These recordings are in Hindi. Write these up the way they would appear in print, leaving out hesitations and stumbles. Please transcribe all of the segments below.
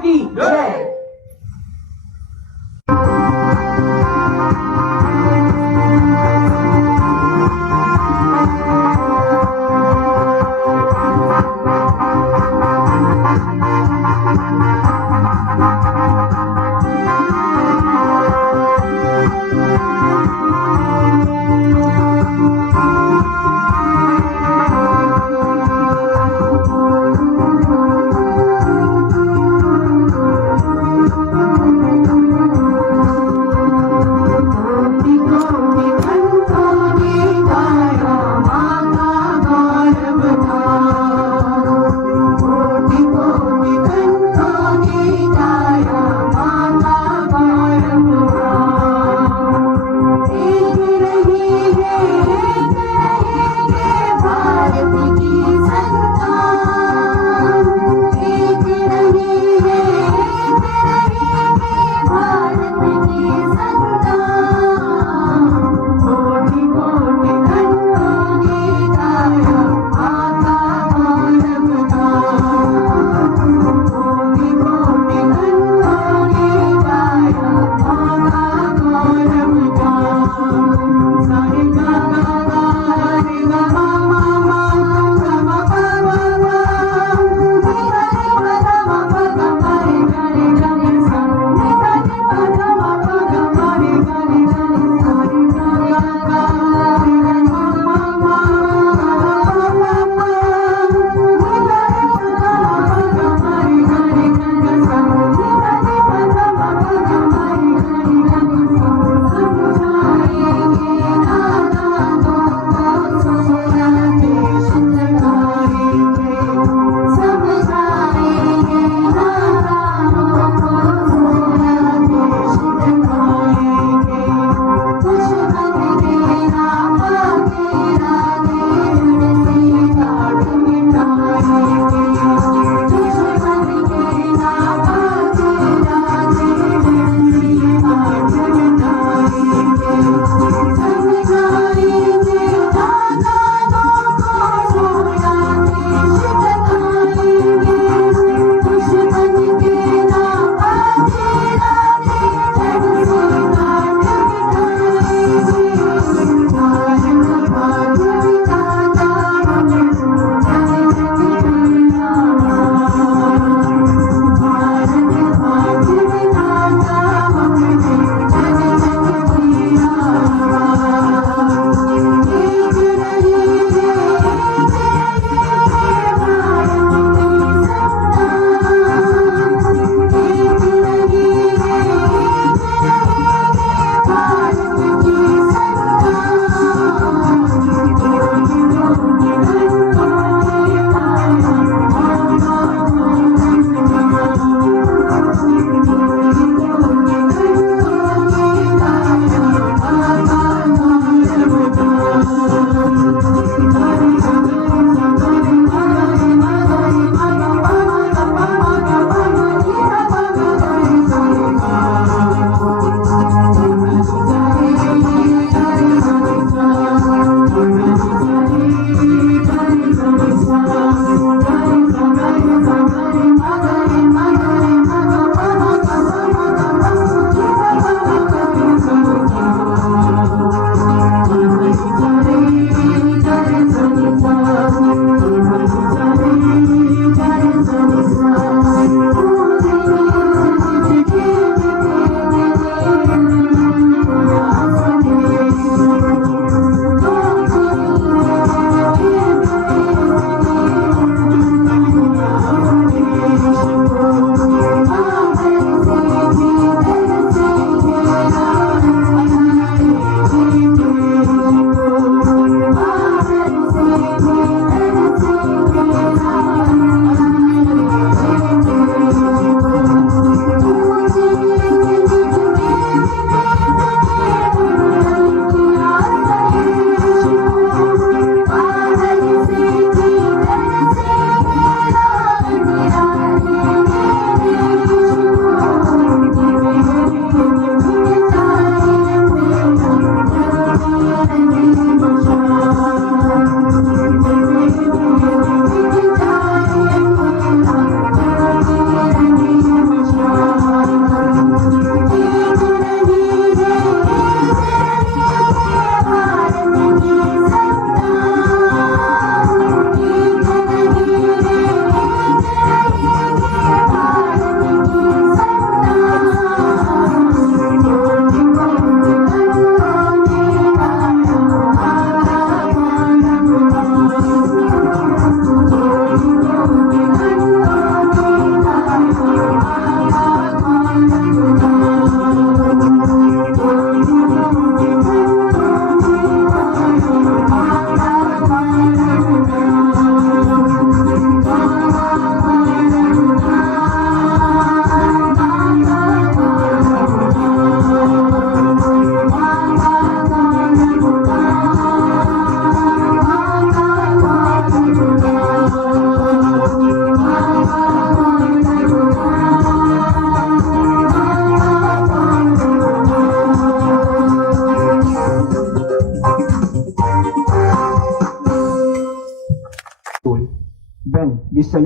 की जय।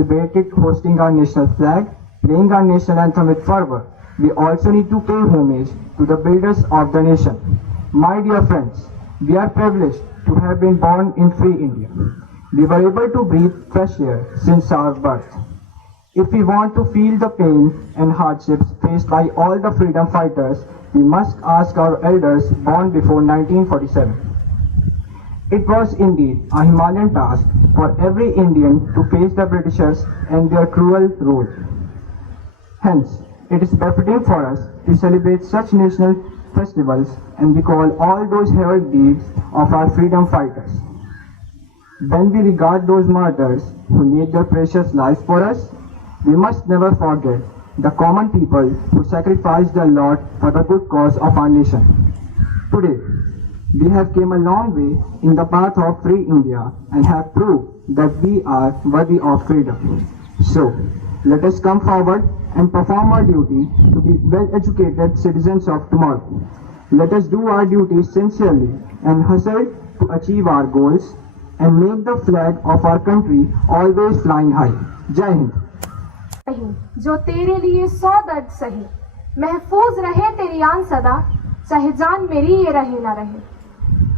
celebrated hosting our national flag, playing our national anthem with fervor, we also need to pay homage to the builders of the nation. My dear friends, we are privileged to have been born in free India. We were able to breathe fresh air since our birth. If we want to feel the pain and hardships faced by all the freedom fighters, we must ask our elders born before 1947. It was indeed a Himalayan task for every Indian to face the Britishers and their cruel rule. Hence, it is befitting for us to celebrate such national festivals and recall all those heroic deeds of our freedom fighters. When we regard those martyrs who laid their precious lives for us, we must never forget the common people who sacrificed their lot for the good cause of our nation. Today, we have come a long way in the path of free India and have proved that we are worthy of freedom. So, let us come forward and perform our duty to be well-educated citizens of tomorrow. Let us do our duty sincerely and hustle to achieve our goals and make the flag of our country always flying high. Jai Hind. जो तेरे लिए 100 दर्द सहे, महफूज रहे तेरी आन सदा, चाहे जान मेरी ये रहे ना रहे.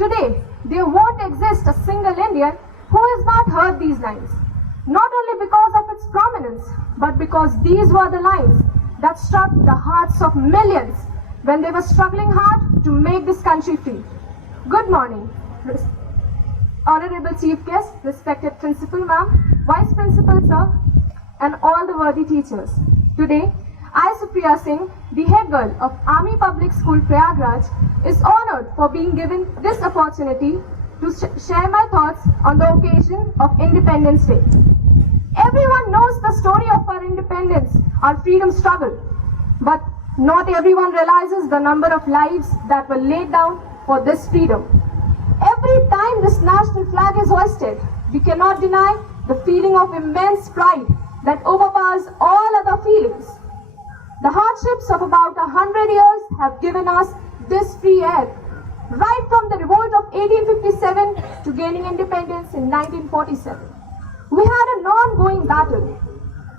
Today, there won't exist a single Indian who has not heard these lines. Not only because of its prominence, but because these were the lines that struck the hearts of millions when they were struggling hard to make this country free. Good morning, Honorable Chief Guest, respected Principal Ma'am, Vice Principal Sir, and all the worthy teachers. Today, I, Supriya Singh, the head girl of Army Public School Prayagraj, is honored for being given this opportunity to share my thoughts on the occasion of Independence Day. Everyone knows the story of our independence, our freedom struggle, but not everyone realizes the number of lives that were laid down for this freedom. Every time this national flag is hoisted, we cannot deny the feeling of immense pride that overpowers all other feelings. The hardships of about 100 years have given us this free air, right from the revolt of 1857 to gaining independence in 1947. We had an ongoing battle,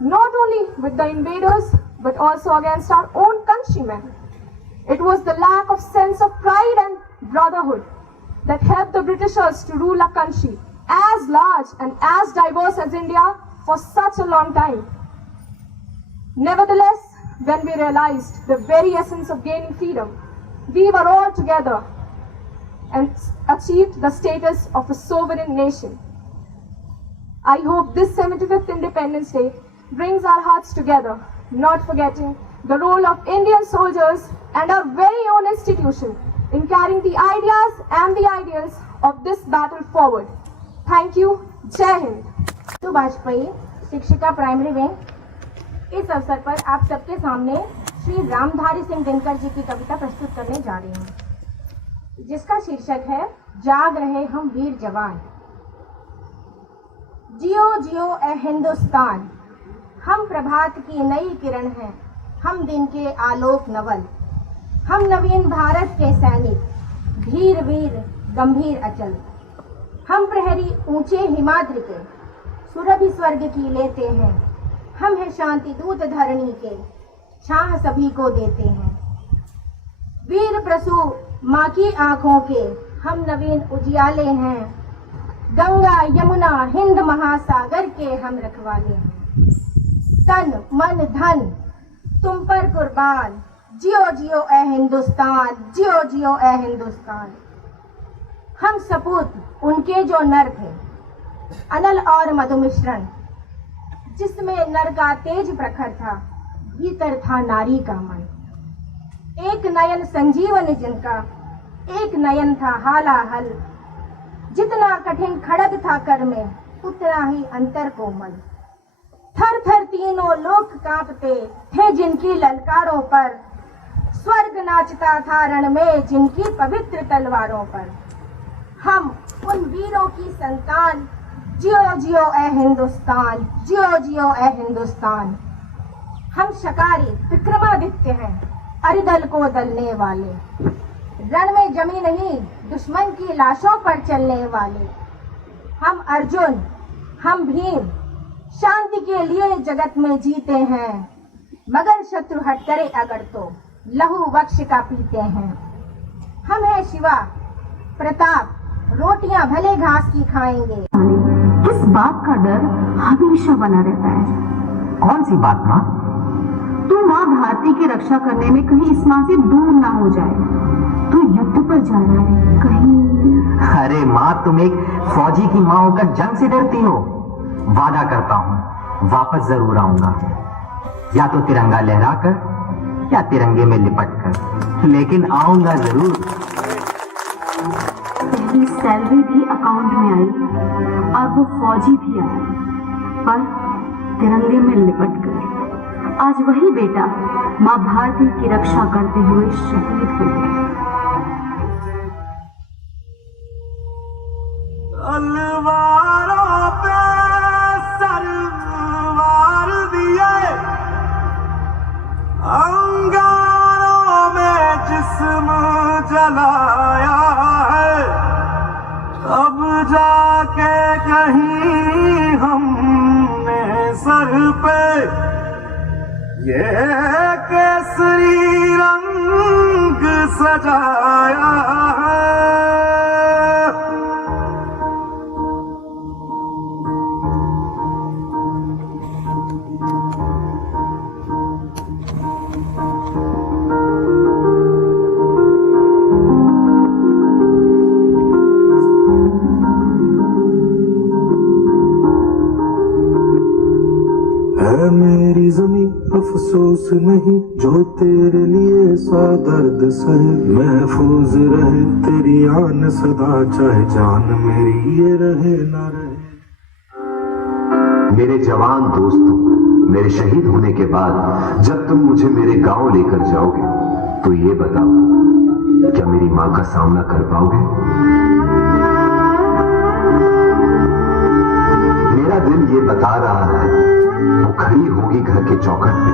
not only with the invaders, but also against our own countrymen. It was the lack of sense of pride and brotherhood that helped the Britishers to rule a country as large and as diverse as India for such a long time. Nevertheless, when we realized the very essence of gaining freedom, we were all together and achieved the status of a sovereign nation. I hope this 75th Independence Day brings our hearts together, not forgetting the role of Indian soldiers and our very own institution in carrying the ideas and the ideals of this battle forward. Thank you. Jai Hind. तो वाजपेयी शिक्षिका प्राइमरी विंग, इस अवसर पर आप सबके सामने श्री रामधारी सिंह दिनकर जी की कविता प्रस्तुत करने जा रही हूँ, जिसका शीर्षक है जाग रहे हम वीर जवान। जियो जियो ए हिंदुस्तान, हम प्रभात की नई किरण हैं, हम दिन के आलोक नवल, हम नवीन भारत के सैनिक, धीर वीर गंभीर अचल, हम प्रहरी ऊंचे हिमाद्रि के, सुरभि स्वर्ग की लेते हैं, हम हैं शांति दूत धरणी के, छाह सभी को देते हैं। वीर प्रसू माँ की आंखों के, हम नवीन उजियाले हैं, गंगा यमुना हिंद महासागर के हम रखवाले हैं। तन मन धन तुम पर कुर्बान, जियो जियो ए हिंदुस्तान, जियो जियो ए हिंदुस्तान। हम सपूत उनके जो नर थे, अनल और मधु मिश्रण, जिसमें नर का तेज प्रखर था, भीतर था नारी का मन। एक नयन संजीवन जिनका, एक नयन था हालाहल, जितना कठिन खड़ग था कर में, उतना ही अंतर कोमल। थर थर तीनों लोक कांपते थे जिनकी ललकारों पर, स्वर्ग नाचता था रण में जिनकी पवित्र तलवारों पर। हम उन वीरों की संतान, जियो जियो ए हिंदुस्तान, जियो जियो ए हिंदुस्तान। हम शकारी विक्रमादित्य हैं, अरिदल को दलने वाले, रण में जमी नहीं दुश्मन की लाशों पर चलने वाले। हम अर्जुन, हम भीम, शांति के लिए जगत में जीते हैं, मगर शत्रु हट करे अगर तो लहू वक्ष का पीते हैं। हम है शिवा प्रताप, रोटियां भले घास की खाएंगे। इस बात का डर हमेशा बना रहता है। कौन सी बात माँ? तू माँ भारती की रक्षा करने में कहीं इस माँ से दूर ना हो जाए। तू युद्ध पर जा रहा है कहीं। अरे माँ, तुम एक फौजी की माँ होकर जंग से डरती हो। वादा करता हूँ वापस जरूर आऊंगा, या तो तिरंगा लहराकर या तिरंगे में लिपट कर, लेकिन आऊंगा जरूर। पहली सैलरी भी अकाउंट में आई और वो फौजी भी आया, पर तिरंगे में लिपट कर। आज वही बेटा माँ भारती की रक्षा करते हुए शहीद हो गया। तलवारों पे सरवार दिए, अंगारों में जिस्म जलाया है, अब जाके कहीं हमने सर पे ये केसरी रंग सजाया है। है मेरी ज़मीं अफसोस नहीं, जो तेरे लिए सौ दर्द सहे, महफूज रहे तेरी आन सदा, चाहे जान मेरी ये रहे ना रहे। मेरे जवान दोस्तों, मेरे शहीद होने के बाद जब तुम मुझे मेरे गांव लेकर जाओगे तो ये बताओ, क्या मेरी मां का सामना कर पाओगे? मेरा दिल ये बता रहा है, वो खड़ी होगी घर के चौखट पे,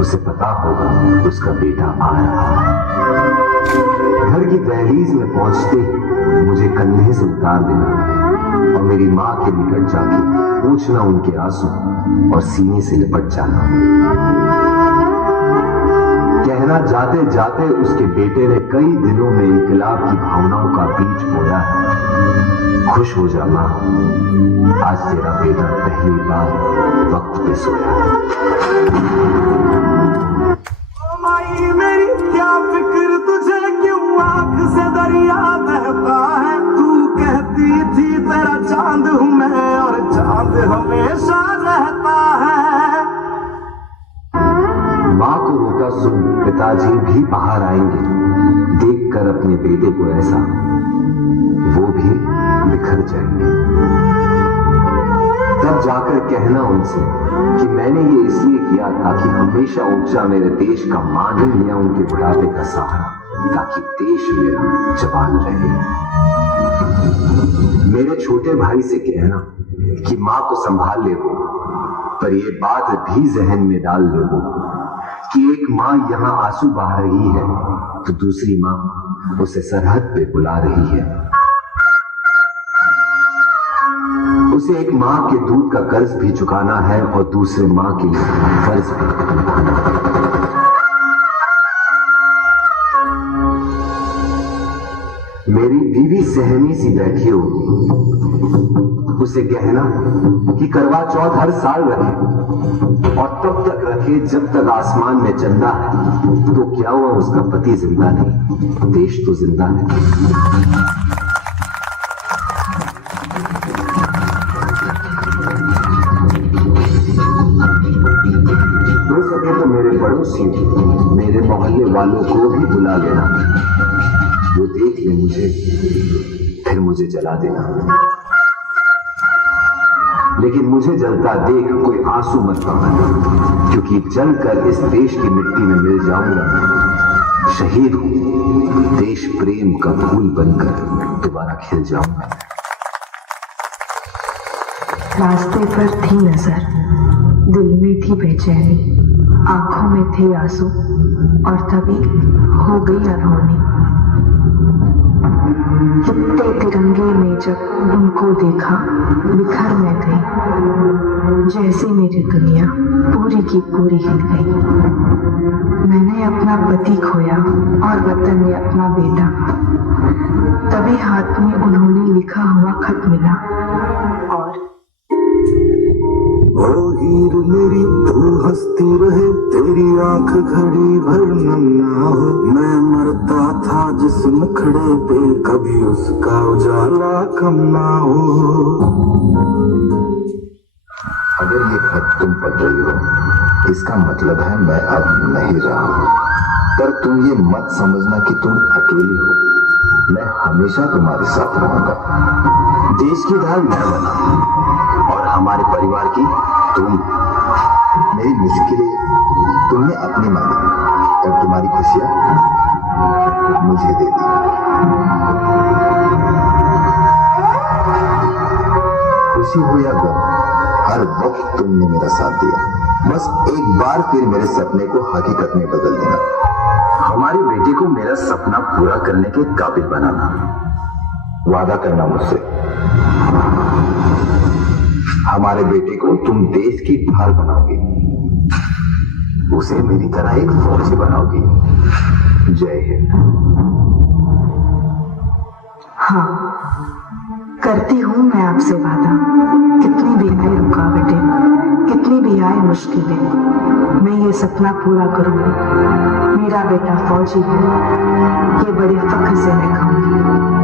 उसे पता होगा उसका बेटा आ रहा है। घर की दहलीज में पहुंचते ही मुझे कंधे से उतार देना और मेरी मां के निकट जाके पूछना उनके आंसू और सीने से लिपट जाना। कहना जाते जाते उसके बेटे ने कई दिनों में इंकलाब की भावनाओं का बीज बोया है। खुश हो जा मां, आज तेरा बेटा पहली बार वक्त पे सोया है। ओ माई मेरी क्या फिक्र तुझे, क्यों आंख से दरिया बहता है। तू कहती थी तेरा चांद हूं मैं और चांद हमेशा रहता है। मां को रोता सुन पिताजी भी बाहर आएंगे, देखकर अपने बेटे को ऐसा, वो भी बिखर जाएंगे। तब जाकर कहना उनसे कि मैंने ये इसलिए किया ताकि हमेशा ऊंचा मेरे देश का मान लिया, उनके बुढ़ापे का सहारा, ताकि देश मेरा जवान रहे। मेरे छोटे भाई से कहना कि मां को संभाल ले वो, पर ये बात भी जहन में डाल ले वो कि एक मां यहां आंसू बहा रही है तो दूसरी मां उसे सरहद पे बुला रही है। उसे एक मां के दूध का कर्ज भी चुकाना है और दूसरे मां के लिए फर्ज भी निभाना है। मेरी बीवी सहमी सी बैठी होगी, उसे कहना कि करवा चौथ हर साल रखे और तब तक रखे जब तक आसमान में चंदा है। तो क्या हुआ, उसका पति जिंदा नहीं, देश तो जिंदा है। हो सके तो मेरे पड़ोसियों, मेरे मोहल्ले वालों को भी बुला लेना, वो देख ले मुझे, फिर मुझे जला देना। लेकिन मुझे जलता देख कोई आंसू मत बहाना, क्योंकि जलकर इस देश की मिट्टी में मिल जाऊंगा। शहीद हूं, देश प्रेम का फूल बनकर दोबारा खिल जाऊंगा। रास्ते पर थी नजर, दिल में थी बेचैनी, आंखों में थे आंसू और तभी हो गई अनहोनी। कितने तिरंगे में जब उनको देखा बिखर मैं गई, जैसे मेरी दुनिया पूरी की पूरी हिल गई। मैंने अपना पति खोया और वतन में अपना बेटा, तभी हाथ में उन्होंने लिखा हुआ खत मिला और ओ हीर मेरी तू हंसती रहे, तेरी आंख घड़ी भर नम ना हो। मैं मरता था जिस मुखड़े पे, कभी उसका उजाला कम ना हो। अगर ये खत तुम पढ़ रही हो, इसका मतलब है मैं अब नहीं रहा। पर तुम ये मत समझना कि तुम अकेली हो, मैं हमेशा तुम्हारे साथ रहूंगा। देश की ढाल मैं बना और हमारे परिवार की तुम। मेरी मुश्किलें तुमने अपनी मानी और तुम्हारी खुशियां मुझे दे दी। खुशी हो या गम, हर वक्त तुमने मेरा साथ दिया। बस एक बार फिर मेरे सपने को हकीकत में बदल देना। हमारे बेटे को मेरा सपना पूरा करने के काबिल बनाना। वादा करना मुझसे, हमारे बेटे को तुम देश की ढाल बनाओगे, उसे मेरी तरह एक फौजी बनाओगी। जय हिंद। हाँ, करती हूँ मैं आपसे वादा। कितनी भी आए रुकावटें, कितनी भी आए मुश्किलें, मैं ये सपना पूरा करूंगी। मेरा बेटा फौजी है, ये बड़े फख्र से मैं कहूंगी।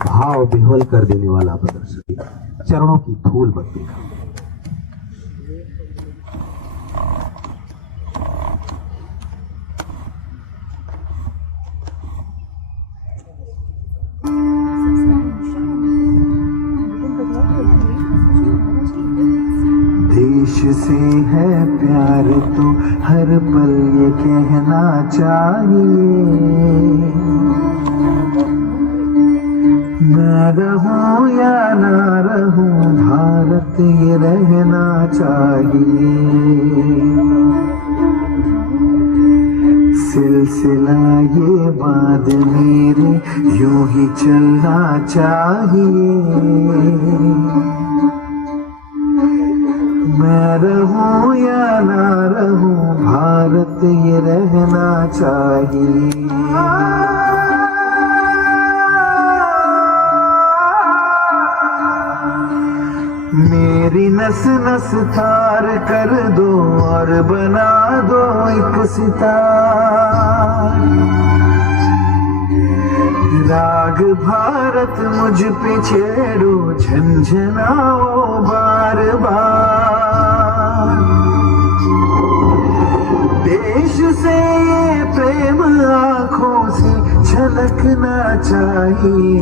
भाव विह्वल कर देने वाला प्रदर्शन, चरणों की धूल बत्ती। देश से है प्यार तो हर पल ये कहना चाहिए। मैं रहूं या ना रहूं, भारत ये रहना चाहिए। सिलसिला ये बात मेरे यूं ही चलना चाहिए। मैं रहूं या ना रहूं, भारत ये रहना चाहिए। मेरी नस नस तार कर दो और बना दो एक सितार। राग भारत मुझ पे छेड़ो, झंझनाओ बार बार। देश से ये प्रेम आंखों से छलकना चाहिए।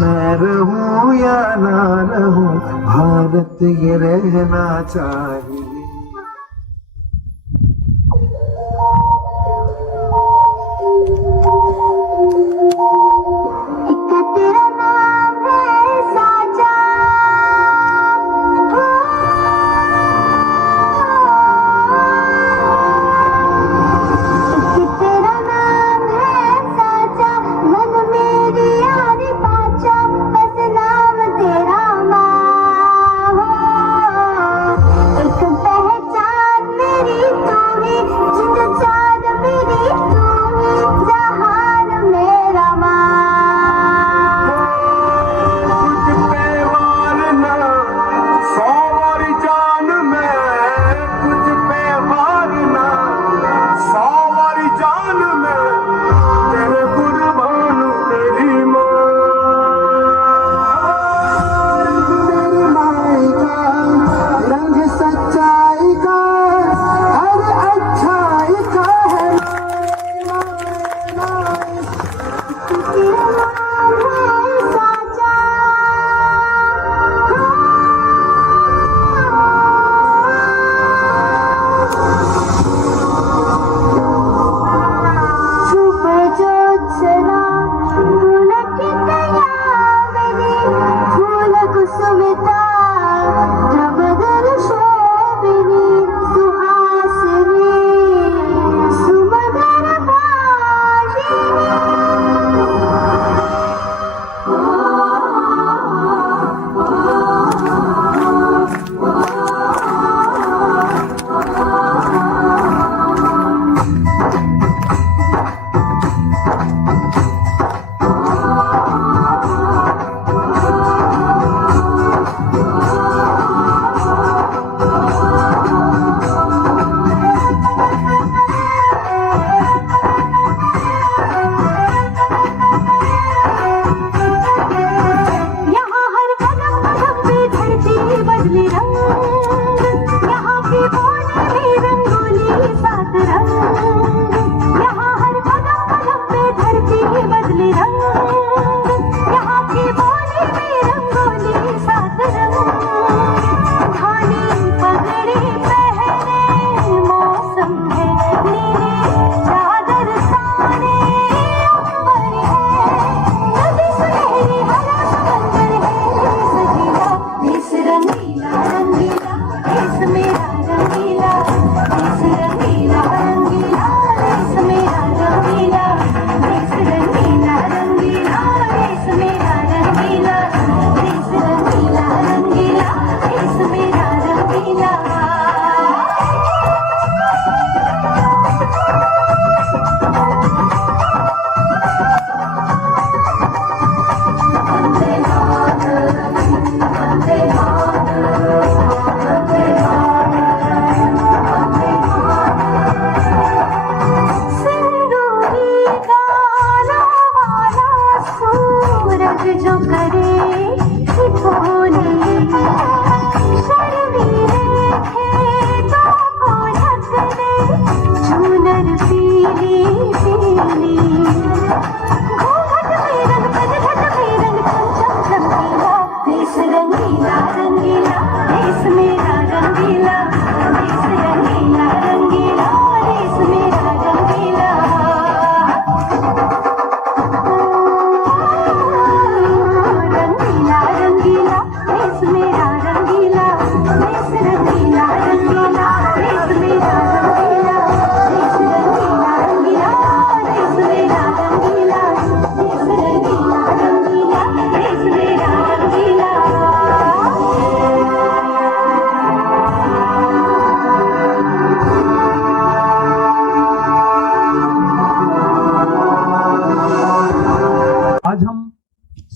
मैं रहूं या ना रहूं, भारत ये रहना चाहिए। साचा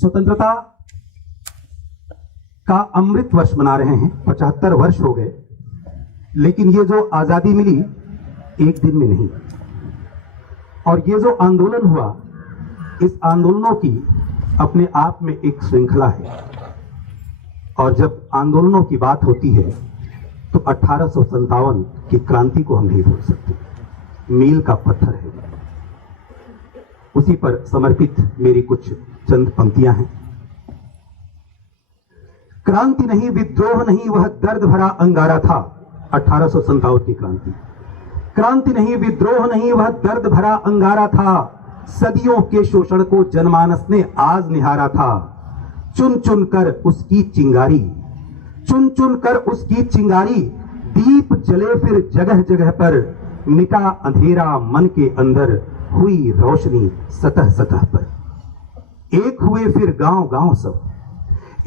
स्वतंत्रता का अमृत वर्ष मना रहे हैं, 75 वर्ष हो गए, लेकिन ये जो आजादी मिली एक दिन में नहीं, और ये जो आंदोलन हुआ, इस आंदोलनों की अपने आप में एक श्रृंखला है। और जब आंदोलनों की बात होती है तो 1857 की क्रांति को हम नहीं भूल सकते, मील का पत्थर है। उसी पर समर्पित मेरी कुछ चंद पंक्तियां हैं। क्रांति नहीं, विद्रोह नहीं, वह दर्द भरा अंगारा था। 1857 की क्रांति। क्रांति नहीं, विद्रोह नहीं, वह दर्द भरा अंगारा था। सदियों के शोषण को जनमानस ने आज निहारा था। चुन चुन कर उसकी चिंगारी, चुन चुन कर उसकी चिंगारी, दीप जले फिर जगह जगह पर, मिटा अंधेरा मन के अंदर, हुई रोशनी सतह सतह पर। एक हुए फिर गांव गांव सब,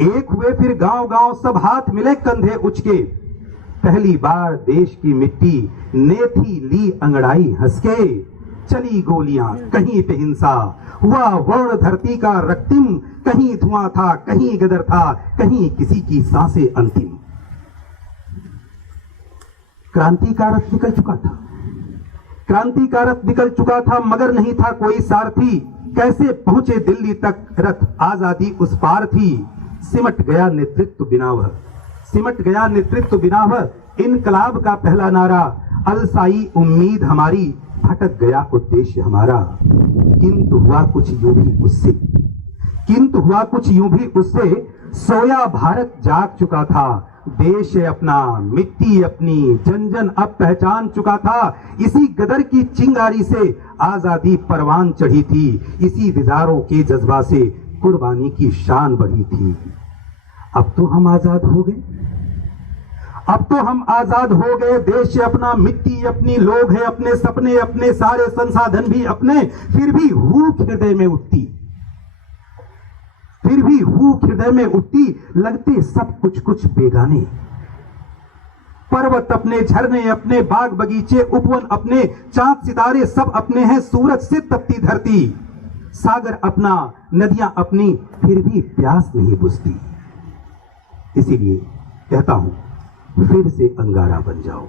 एक हुए फिर गांव गांव सब, हाथ मिले कंधे उचके। पहली बार देश की मिट्टी ने थी ली अंगड़ाई हंस के। चली गोलियां कहीं पे हिंसा, हुआ वर्ण धरती का रक्तिम, कहीं धुआं था, कहीं गदर था, कहीं किसी की सांसें अंतिम। क्रांति का रथ निकल चुका था, क्रांति का रथ निकल चुका था, मगर नहीं था कोई सारथी। कैसे पहुंचे दिल्ली तक रथ, आजादी उस पार थी। सिमट गया नेतृत्व बिना वह, सिमट गया नेतृत्व बिना वह, इनकलाब का पहला नारा, अलसाई उम्मीद हमारी, भटक गया उद्देश्य हमारा। किंतु हुआ कुछ यूं भी उससे, किंतु हुआ कुछ यूं भी उससे, सोया भारत जाग चुका था। देश अपना, मिट्टी अपनी, जन जन अब पहचान चुका था। इसी गदर की चिंगारी से आजादी परवान चढ़ी थी। इसी विचारों के जज्बा से कुर्बानी की शान बढ़ी थी। अब तो हम आजाद हो गए, अब तो हम आजाद हो गए। देश अपना, मिट्टी अपनी, लोग हैं अपने, सपने अपने, सारे संसाधन भी अपने। फिर भी भूख हृदय में उठती, फिर भी भूख हृदय में उठती, लगते सब कुछ कुछ बेगाने। पर्वत अपने, झरने अपने, बाग बगीचे उपवन अपने, चांद सितारे सब अपने हैं, सूरज से तपती धरती। सागर अपना, नदियां अपनी, फिर भी प्यास नहीं बुझती। इसीलिए कहता हूं, फिर से अंगारा बन जाओ,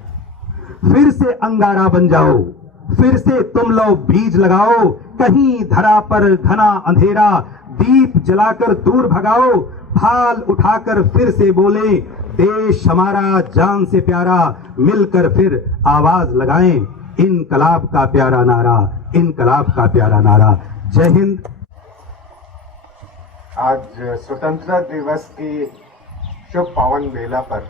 फिर से अंगारा बन जाओ, फिर से तुम लोग बीज लगाओ। कहीं धरा पर घना अंधेरा, दीप जलाकर दूर भगाओ। फाल उठाकर फिर से बोले, देश हमारा जान से प्यारा। मिलकर फिर आवाज लगाएं, इनकलाब का प्यारा नारा, इनकलाब का प्यारा नारा। जय हिंद। आज स्वतंत्रता दिवस की शुभ पावन बेला पर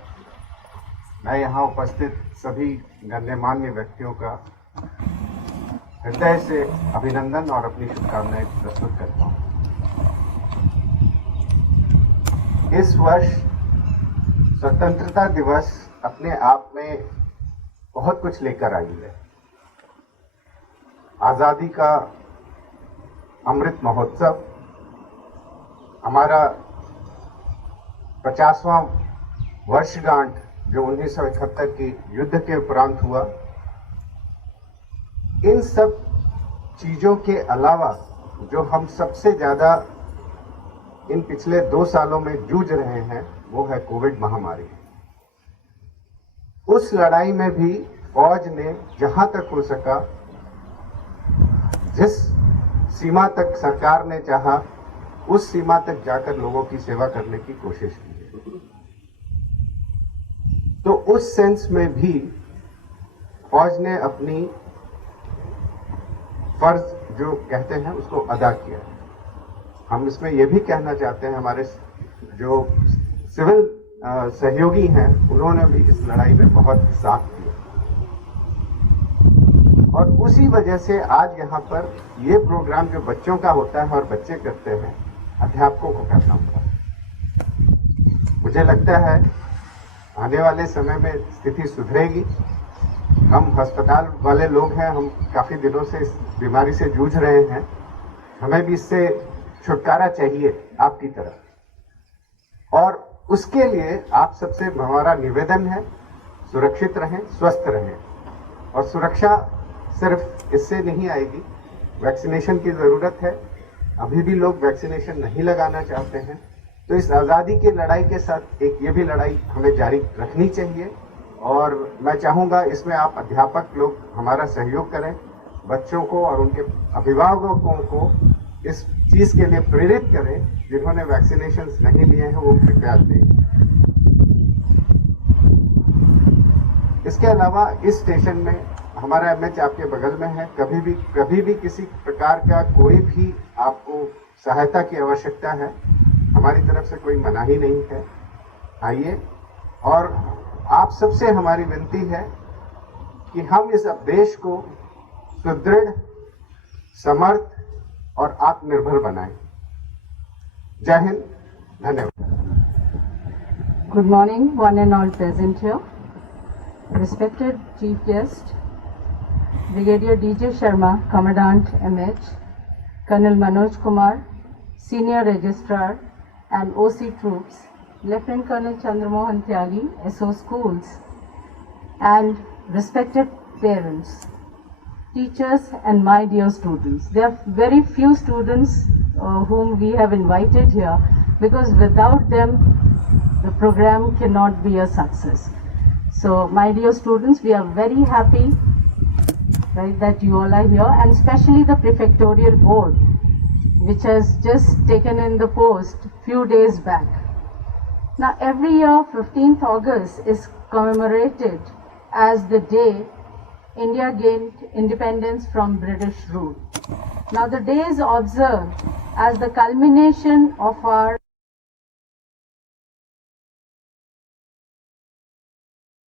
मैं यहाँ उपस्थित सभी गण्यमान्य व्यक्तियों का हृदय से अभिनंदन और अपनी शुभकामनाएं प्रस्तुत करता हूँ। इस वर्ष स्वतंत्रता दिवस अपने आप में बहुत कुछ लेकर आई है। आजादी का अमृत महोत्सव, हमारा 50वां वर्षगांठ जो 1971 की युद्ध के उपरांत हुआ। इन सब चीजों के अलावा जो हम सबसे ज्यादा इन पिछले 2 सालों में जूझ रहे हैं वो है कोविड महामारी। उस लड़ाई में भी फौज ने जहां तक हो सका, जिस सीमा तक सरकार ने चाहा, उस सीमा तक जाकर लोगों की सेवा करने की कोशिश की। तो उस सेंस में भी फौज ने अपनी फर्ज जो कहते हैं उसको अदा किया। हम इसमें यह भी कहना चाहते हैं, हमारे जो सिविल सहयोगी हैं उन्होंने भी इस लड़ाई में बहुत साथ दिया, और उसी वजह से आज यहाँ पर ये प्रोग्राम जो बच्चों का होता है और बच्चे करते हैं, अध्यापकों को करना होता है। मुझे लगता है आने वाले समय में स्थिति सुधरेगी। हम अस्पताल वाले लोग हैं, हम काफ़ी दिनों से इस बीमारी से जूझ रहे हैं, हमें भी इससे छुटकारा चाहिए आपकी तरफ। और उसके लिए आप सबसे हमारा निवेदन है, सुरक्षित रहें, स्वस्थ रहें। और सुरक्षा सिर्फ इससे नहीं आएगी, वैक्सीनेशन की ज़रूरत है, अभी भी लोग वैक्सीनेशन नहीं लगाना चाहते हैं। तो इस आज़ादी की लड़ाई के साथ एक ये भी लड़ाई हमें जारी रखनी चाहिए और मैं चाहूँगा इसमें आप अध्यापक लोग हमारा सहयोग करें, बच्चों को और उनके अभिभावकों को इस चीज़ के लिए प्रेरित करें। जिन्होंने वैक्सीनेशन नहीं लिए हैं वो कृपया लें। इसके अलावा इस स्टेशन में हमारा एमएच आपके बगल में है। कभी भी किसी प्रकार का कोई भी आपको सहायता की आवश्यकता है, हमारी तरफ से कोई मनाही नहीं है। आइए, और आप सबसे हमारी विनती है कि हम इस देश को सुदृढ़, समर्थ और आत्मनिर्भर बनाएं। जय हिंद, धन्यवाद। Good morning, one and all present here. Respected Chief Guest, Brigadier DJ Sharma, Commandant MH, Colonel Manoj Kumar, Senior Registrar and OC Troops, Lieutenant Colonel Chandramohan Tyagi, SO Schools, and respected parents, teachers and my dear students. There are very few students whom we have invited here because without them the program cannot be a success. So my dear students, we are very happy, right, that you all are here, and especially the prefectorial board which has just taken in the post few days back. Now every year 15th August is commemorated as the day India gained independence from British rule. Now the day is observed as the culmination of our